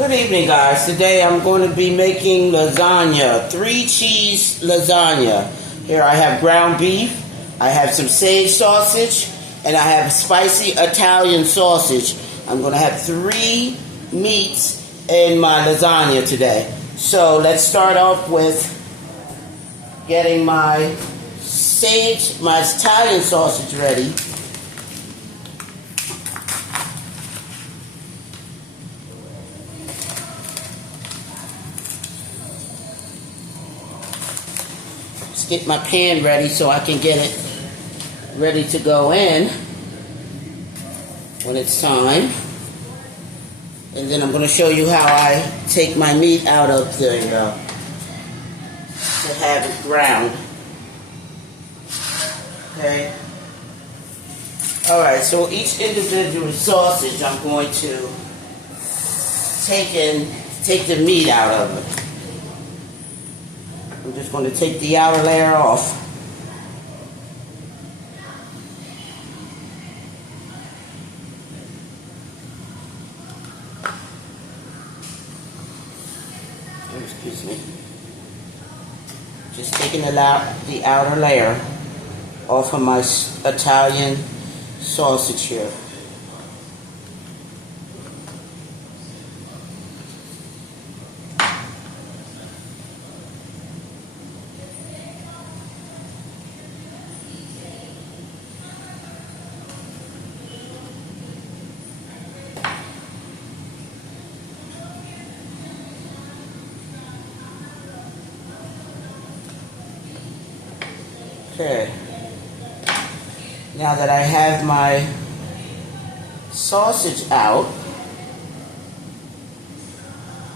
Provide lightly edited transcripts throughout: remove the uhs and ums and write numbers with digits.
Good evening, guys. Today I'm going to be making lasagna, 3-cheese lasagna. Here I have ground beef, I have some sage sausage, and I have spicy Italian sausage. I'm going to have 3 meats in my lasagna today. So let's start off with getting my Italian sausage ready. Get my pan ready so I can get it ready to go in when it's time. And then I'm going to show you how I take my meat out of the to have it ground. Okay. Alright, so each individual sausage I'm going to take the meat out of it. I'm just going to take the outer layer off. Excuse me. Just taking the outer layer off of my Italian sausage here. Okay, now that I have my sausage out,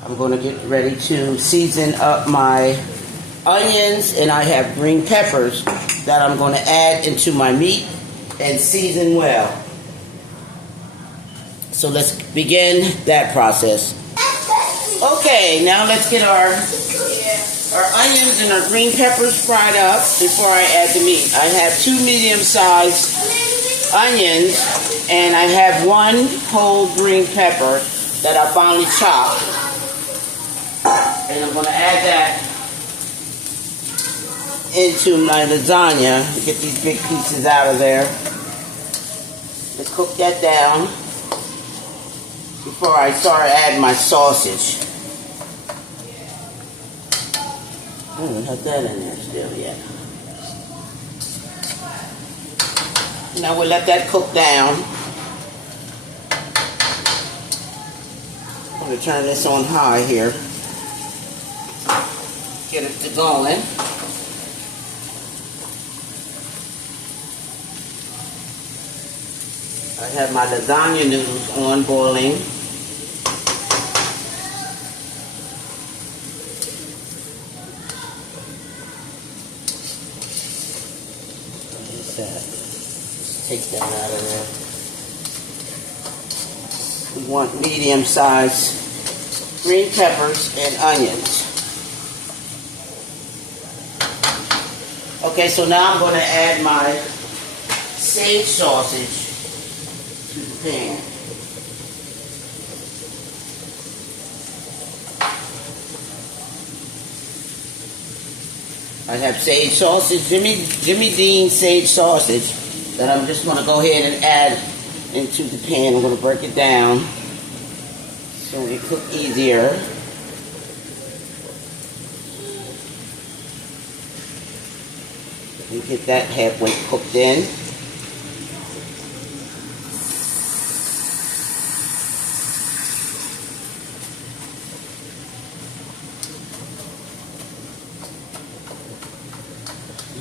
I'm going to get ready to season up my onions, and I have green peppers that I'm going to add into my meat and season well. So let's begin that process. Okay, now let's get our onions and our green peppers fried up before I add the meat. I have 2 medium-sized onions, and I have 1 whole green pepper that I finely chopped. And I'm going to add that into my lasagna. Get these big pieces out of there. Let's cook that down before I start adding my sausage. I don't have that in there still yet. Now we'll let that cook down. I'm going to turn this on high here. Get it to going. I have my lasagna noodles on boiling. Take that out of there. We want medium-sized green peppers and onions. Okay, so now I'm going to add my sage sausage to the pan. I have sage sausage, Jimmy Dean sage sausage, that I'm just going to go ahead and add into the pan. I'm going to break it down so it cook easier. And get that halfway cooked in.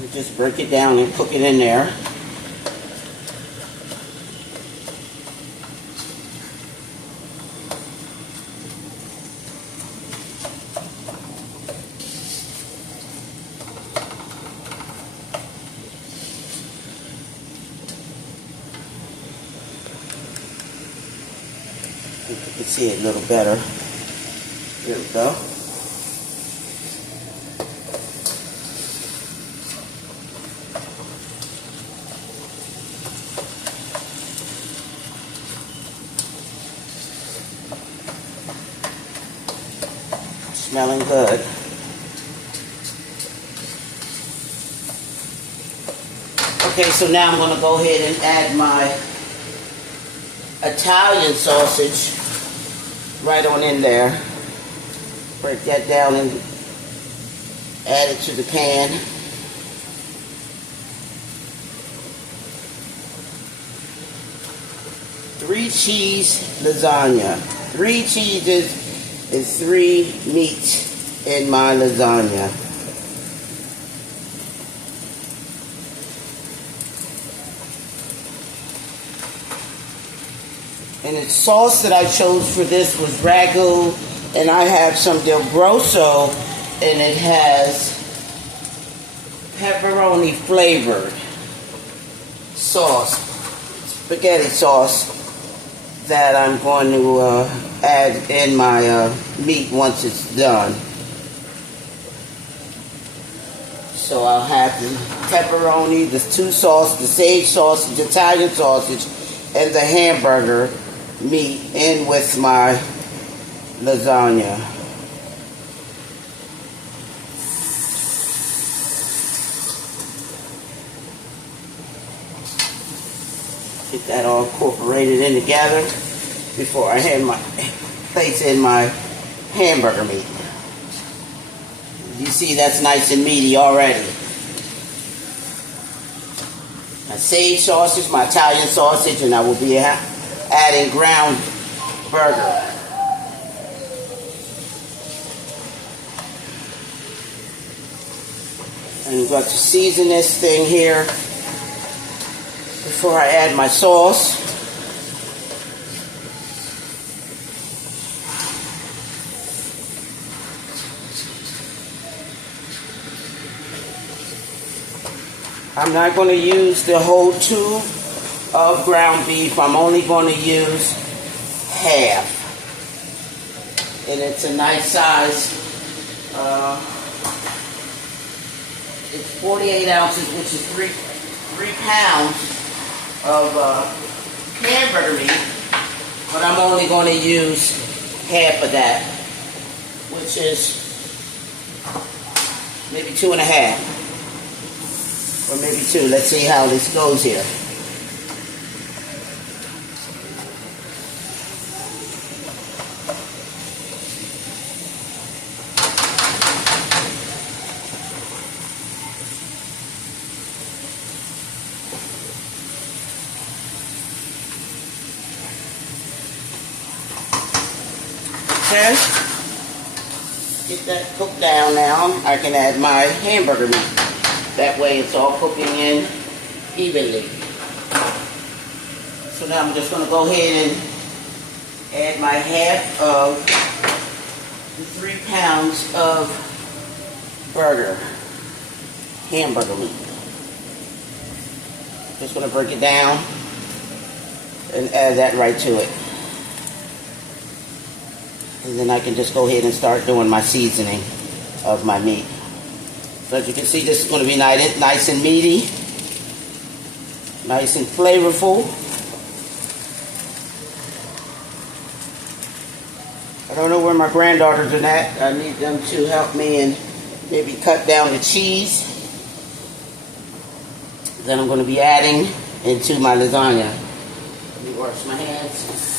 You just break it down and cook it in there. You can see it a little better. There we go. Smelling good. Okay, so now I'm going to go ahead and add my Italian sausage right on in there. Break that down and add it to the pan. Three cheese lasagna. 3 cheeses is 3 meats in my lasagna. And the sauce that I chose for this was ragu, and I have some del grosso, and it has pepperoni flavored sauce, spaghetti sauce that I'm going to add in my meat once it's done. So I'll have the pepperoni, the 2 sauce, the sage sausage, Italian sausage, and the hamburger meat in with my lasagna. Get that all incorporated in together before I place in my hamburger meat. You see that's nice and meaty already. My sage sausage, my Italian sausage, and I will be adding ground burger. And I'm going to season this thing here before I add my sauce. I'm not going to use the whole tube of ground beef. I'm only going to use half. And it's a nice size. It's 48 ounces, which is 3 pounds of hamburger meat. But I'm only going to use half of that, which is maybe 2.5. Or maybe 2. Let's see how this goes here. Okay. Get that cooked down now. I can add my hamburger meat. That way it's all cooking in evenly. So now I'm just going to go ahead and add my half of the 3 pounds of hamburger meat. Just going to break it down and add that right to it. And then I can just go ahead and start doing my seasoning of my meat. So as you can see, this is going to be nice and meaty, nice and flavorful. I don't know where my granddaughters are at. I need them to help me and maybe cut down the cheese. Then I'm going to be adding into my lasagna. Let me wash my hands.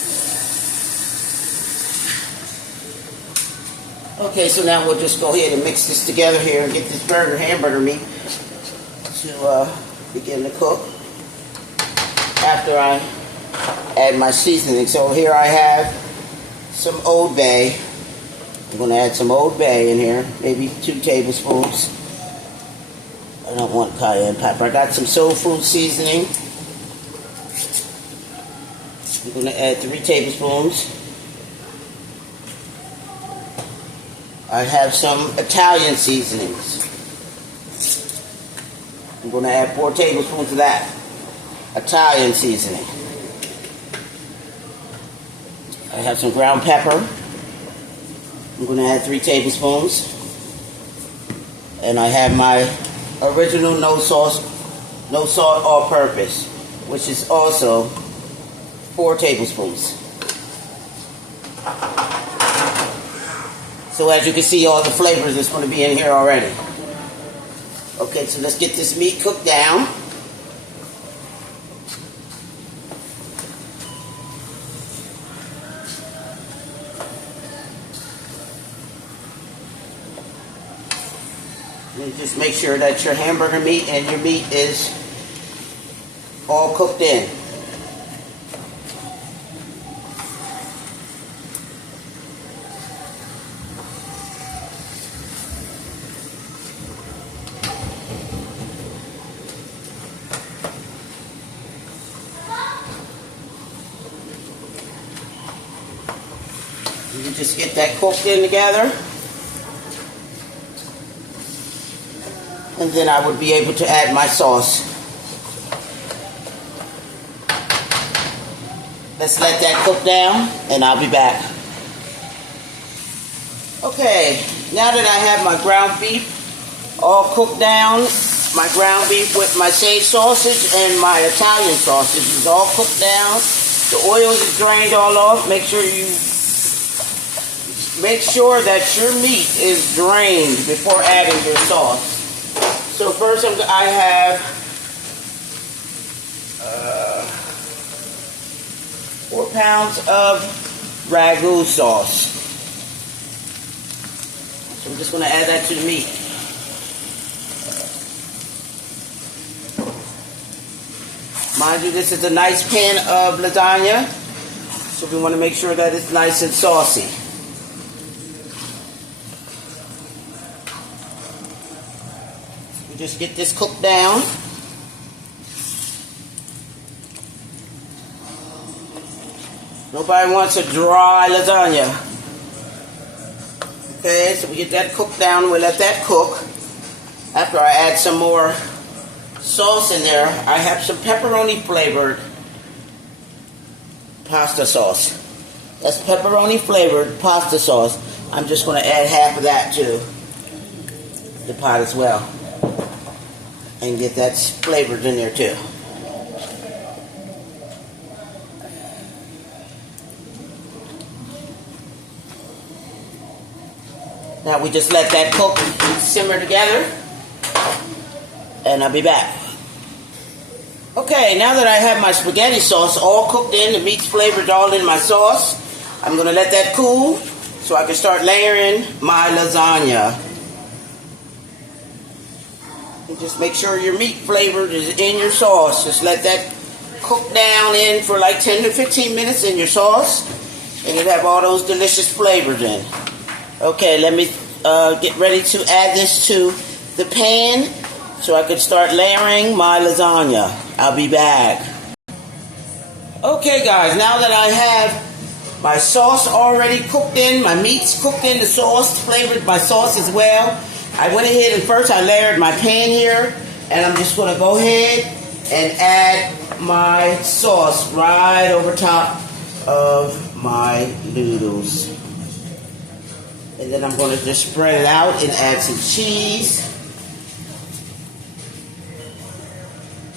Okay, so now we'll just go ahead and mix this together here and get this hamburger meat to begin to cook after I add my seasoning. So here I have some Old Bay. I'm going to add some Old Bay in here, maybe 2 tablespoons. I don't want cayenne pepper. I got some soul food seasoning. I'm going to add 3 tablespoons. I have some Italian seasonings. I'm going to add 4 tablespoons of that Italian seasoning. I have some ground pepper. I'm going to add 3 tablespoons. And I have my original no salt all-purpose, which is also 4 tablespoons. So as you can see, all the flavors is going to be in here already. Okay, so let's get this meat cooked down. And just make sure that your hamburger meat and your meat is all cooked in. You just get that cooked in together. And then I would be able to add my sauce. Let's let that cook down and I'll be back. Okay, now that I have my ground beef all cooked down, my ground beef with my sage sausage and my Italian sausage is all cooked down. The oil is drained all off. Make sure that your meat is drained before adding your sauce. So first I have 4 pounds of ragu sauce. So I'm just going to add that to the meat. Mind you, this is a nice pan of lasagna, so we want to make sure that it's nice and saucy. Just get this cooked down. Nobody wants a dry lasagna. Okay, so we get that cooked down. We'll let that cook. After I add some more sauce in there, I have some pepperoni flavored pasta sauce. That's pepperoni flavored pasta sauce. I'm just going to add half of that to the pot as well. And get that flavored in there too. Now we just let that cook and simmer together, and I'll be back. Okay, now that I have my spaghetti sauce all cooked in, the meat's flavored all in my sauce, I'm going to let that cool so I can start layering my lasagna. And just make sure your meat flavored is in your sauce. Just let that cook down in for like 10 to 15 minutes in your sauce, and it'll have all those delicious flavors in. Okay, let me get ready to add this to the pan so I can start layering my lasagna. I'll be back. Okay guys, now that I have my sauce already cooked in, my meat's cooked in the sauce, flavored by sauce as well, I went ahead and first I layered my pan here, and I'm just going to go ahead and add my sauce right over top of my noodles. And then I'm going to just spread it out and add some cheese.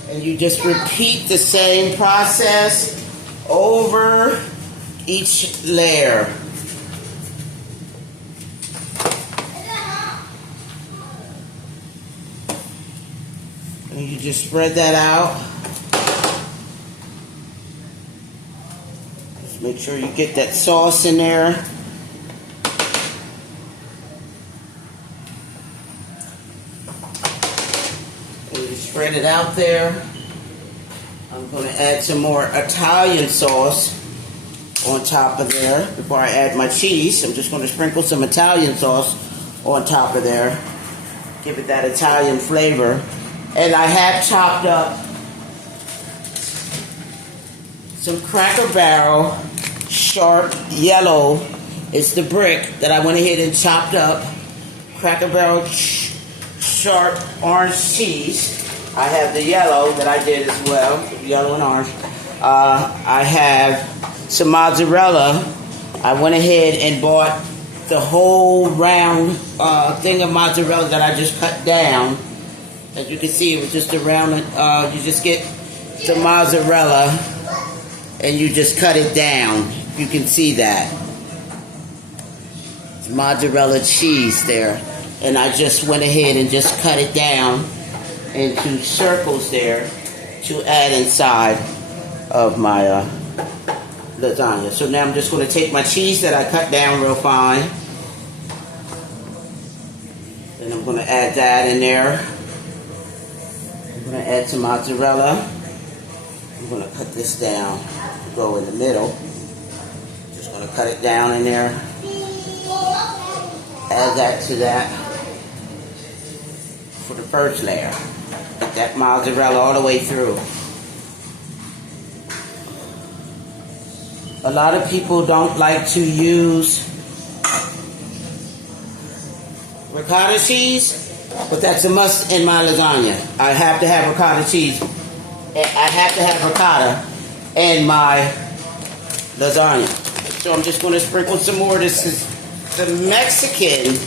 And you just repeat the same process over each layer. And you just spread that out. Just make sure you get that sauce in there. And you spread it out there. I'm going to add some more Italian sauce on top of there before I add my cheese. I'm just going to sprinkle some Italian sauce on top of there. Give it that Italian flavor. And I have chopped up some Cracker Barrel sharp yellow. It's the brick that I went ahead and chopped up. Cracker Barrel sharp orange cheese. I have the yellow that I did as well, yellow and orange. I have some mozzarella. I went ahead and bought the whole round thing of mozzarella that I just cut down. As you can see, it was just a round, you just get the mozzarella and you just cut it down. You can see that. mozzarella cheese there. And I just went ahead and just cut it down into circles there to add inside of my lasagna. So now I'm just going to take my cheese that I cut down real fine, and I'm going to add that in there. I'm going to add some mozzarella. I'm going to cut this down to go in the middle. Just going to cut it down in there. Add that to that for the first layer. Get that mozzarella all the way through. A lot of people don't like to use ricotta cheese, but that's a must in my lasagna. I have to have ricotta cheese. I have to have ricotta in my lasagna. So I'm just going to sprinkle some more. This is the Mexican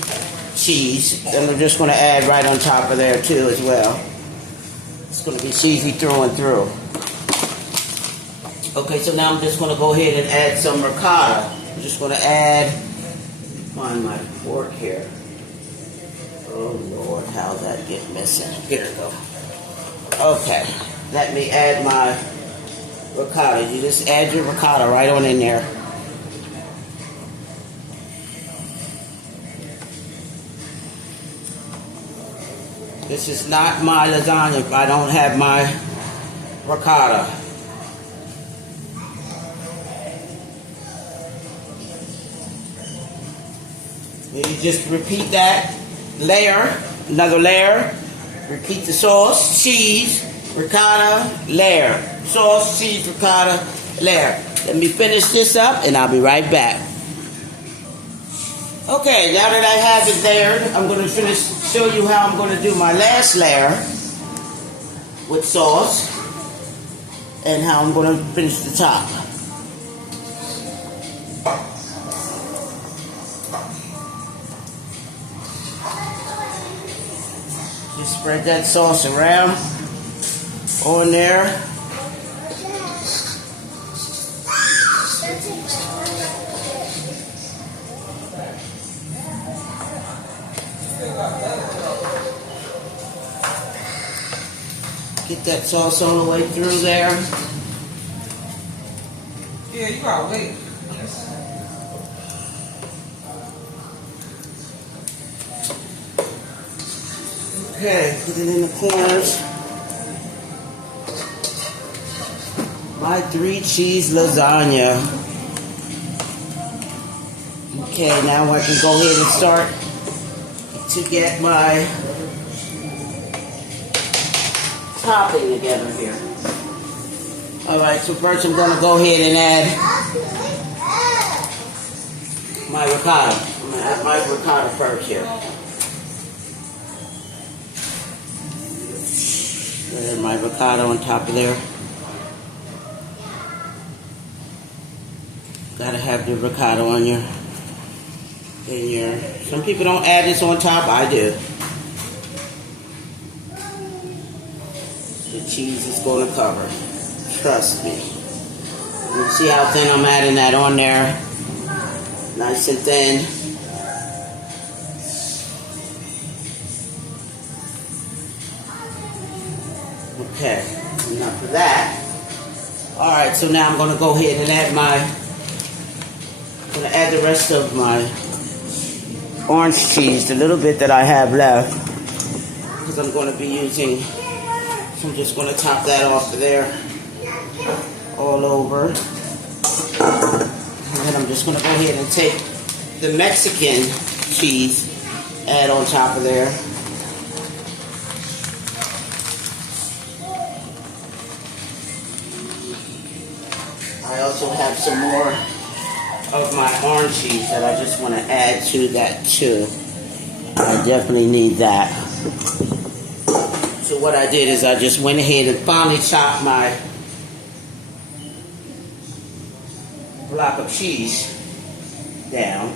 cheese, and I'm just going to add right on top of there too as well. It's going to be cheesy through and through. Okay, so now I'm just going to go ahead and add some ricotta. I'm just going to add, find my fork here. Oh Lord, how's that get missing? Here we go. Okay, let me add my ricotta. You just add your ricotta right on in there. This is not my lasagna if I don't have my ricotta. You just repeat that layer, another layer. Repeat the sauce, cheese, ricotta, layer. Sauce, cheese, ricotta, layer. Let me finish this up and I'll be right back. Okay, now that I have it there, I'm going to show you how I'm going to do my last layer with sauce and how I'm going to finish the top. Just spread that sauce around on there. Get that sauce all the way through there. Yeah, you gotta wait. Okay, put it in the corners. My 3-cheese lasagna. Okay, now I can go ahead and start to get my topping together here. Alright, so first I'm going to go ahead and add my ricotta. I'm going to add my ricotta first here. Add my ricotta on top of there. Gotta have the ricotta on your, some people don't add this on top, I do. The cheese is going to cover. Trust me. You see how thin I'm adding that on there? Nice and thin. Okay, enough of that. Alright, so now I'm going to go ahead and add the rest of my orange cheese, the little bit that I have left, because I'm going to be using. So I'm just going to top that off of there, all over. And then I'm just going to go ahead and take the Mexican cheese, add on top of there. I also have some more of my orange cheese that I just want to add to that too. I definitely need that. So what I did is I just went ahead and finally chopped my block of cheese down.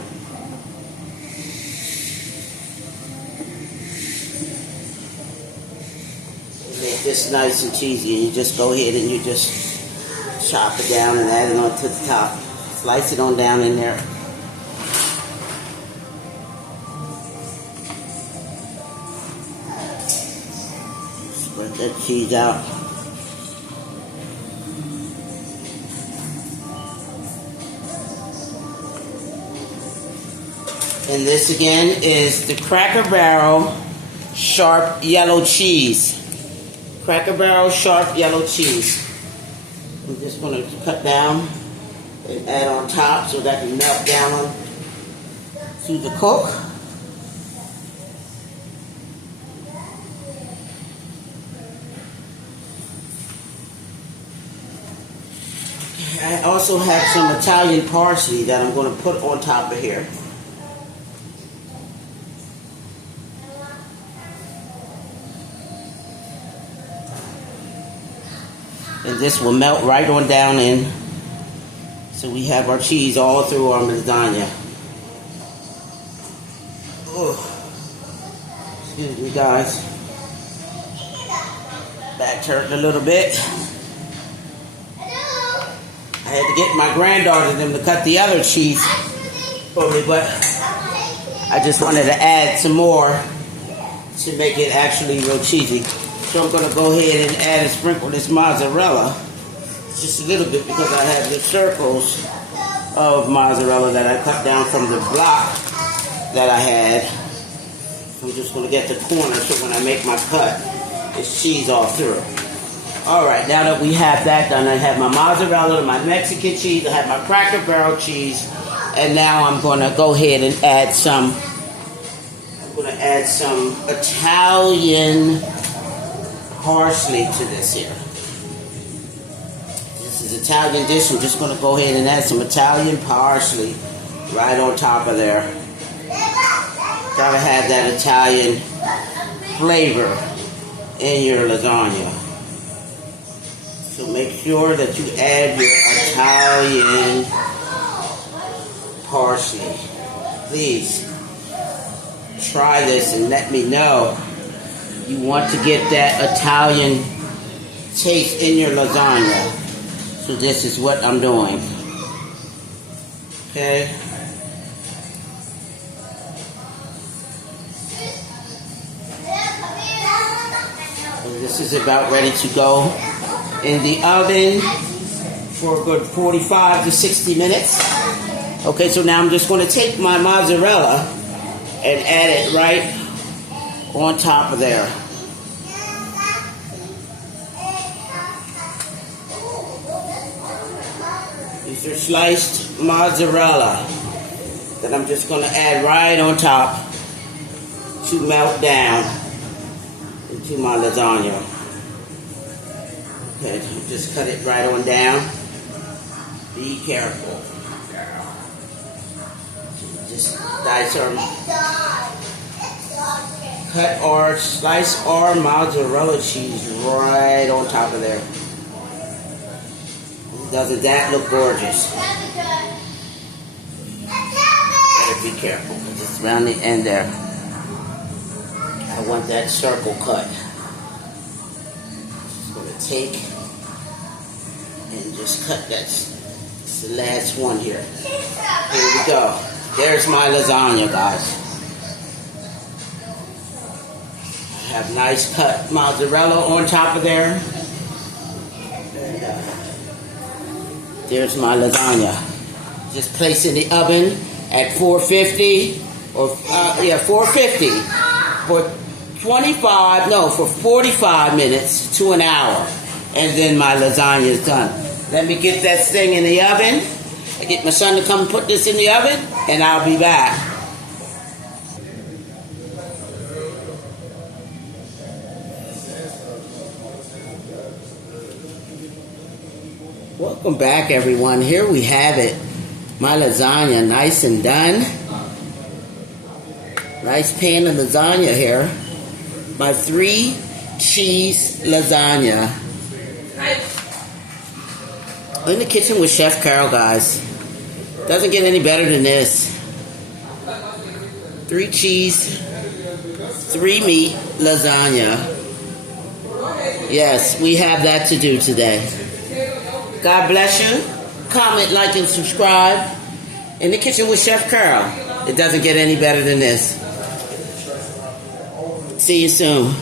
Make this nice and cheesy, and you just go ahead and you just chop it down and add it on to the top. Slice it on down in there. Get that cheese out. And this again is the Cracker Barrel sharp yellow cheese. Cracker Barrel sharp yellow cheese. I'm just going to cut down and add on top so that can melt down to the cook. I also have some Italian parsley that I'm going to put on top of here. And this will melt right on down in. So we have our cheese all through our lasagna. Oh, excuse me guys. Back hurting a little bit. I had to get my granddaughter them to cut the other cheese for me, but I just wanted to add some more to make it actually real cheesy. So I'm going to go ahead and add and sprinkle this mozzarella just a little bit because I have the circles of mozzarella that I cut down from the block that I had. I'm just going to get the corner so when I make my cut, it's cheese all through. Alright, now that we have that done, I have my mozzarella, my Mexican cheese, I have my Cracker Barrel cheese, and now I'm going to go ahead and add some Italian parsley to this here. This is Italian dish. I'm just going to go ahead and add some Italian parsley right on top of there. Gotta have that Italian flavor in your lasagna. So make sure that you add your Italian parsley. Please try this and let me know. You want to get that Italian taste in your lasagna. So this is what I'm doing. Okay. And this is about ready to go in the oven for a good 45 to 60 minutes. Okay, so now I'm just going to take my mozzarella and add it right on top of there. These are sliced mozzarella that I'm just going to add right on top to melt down into my lasagna. Okay, just cut it right on down. Be careful. Just dice or cut or slice our mozzarella cheese right on top of there. Doesn't that look gorgeous? Better be careful. Just around the end there. I want that circle cut. Just going to take and just cut that. It's the last one here. Here we go. There's my lasagna, guys. I have nice cut mozzarella on top of there. And there's my lasagna. Just place in the oven at 450 or 450 for 45 minutes to an hour, and then my lasagna is done. Let me get that thing in the oven. I get my son to come and put this in the oven, and I'll be back. Welcome back, everyone. Here we have it. My lasagna nice and done. Nice pan of lasagna here. My 3 cheese lasagna. In the kitchen with Chef Carol, guys. Doesn't get any better than this. 3 cheese, 3 meat lasagna. Yes, we have that to do today. God bless you. Comment, like, and subscribe. In the kitchen with Chef Carol. It doesn't get any better than this. See you soon.